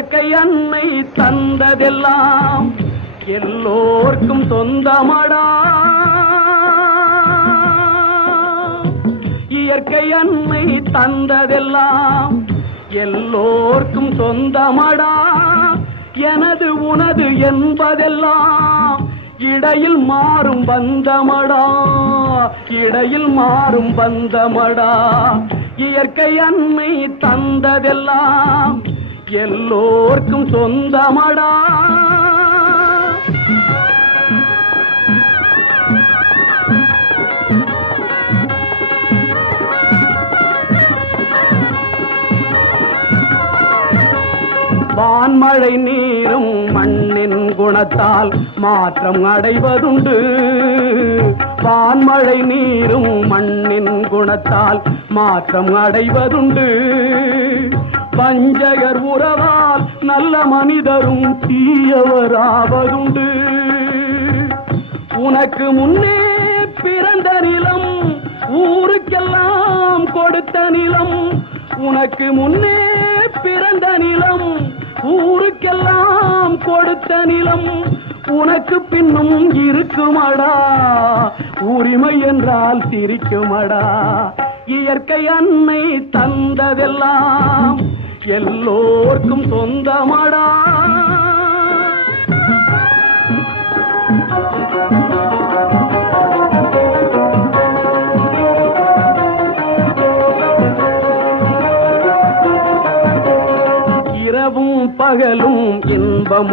இயற்கை அன்னை தந்ததெல்லாம் எல்லோர்க்கும் சொந்தமடா. இயற்கை அன்னை தந்ததெல்லாம் எல்லோர்க்கும் சொந்தமடா. எனது உனது என்பதெல்லாம் இடையில் மாறும் பந்தமடா, இடையில் மாறும் பந்தமடா. இயற்கை அன்னை தந்ததெல்லாம் எல்லோர்க்கும் சொந்தமடா. வான்மழை நீரும் மண்ணின் குணத்தால் மாற்றம் அடைவதுண்டு. வான்மழை நீரும் மண்ணின் குணத்தால் மாற்றம் அடைவதுண்டு. வஞ்சகர் உறவால் நல்ல மனிதரும் தீயவராவதுண்டு. உனக்கு முன்னே பிறந்த நிலம் ஊருக்கெல்லாம் கொடுத்த நிலம். உனக்கு முன்னே பிறந்த நிலம் ஊருக்கெல்லாம் கொடுத்த நிலம். உனக்கு பின்னும் இருக்குமடா, உரிமை என்றால் சிரிக்குமடா. இயற்கை அன்னை தந்ததெல்லாம் எல்லோர்க்கும் சொந்தமடா. இரவும் பகலும் இன்பம்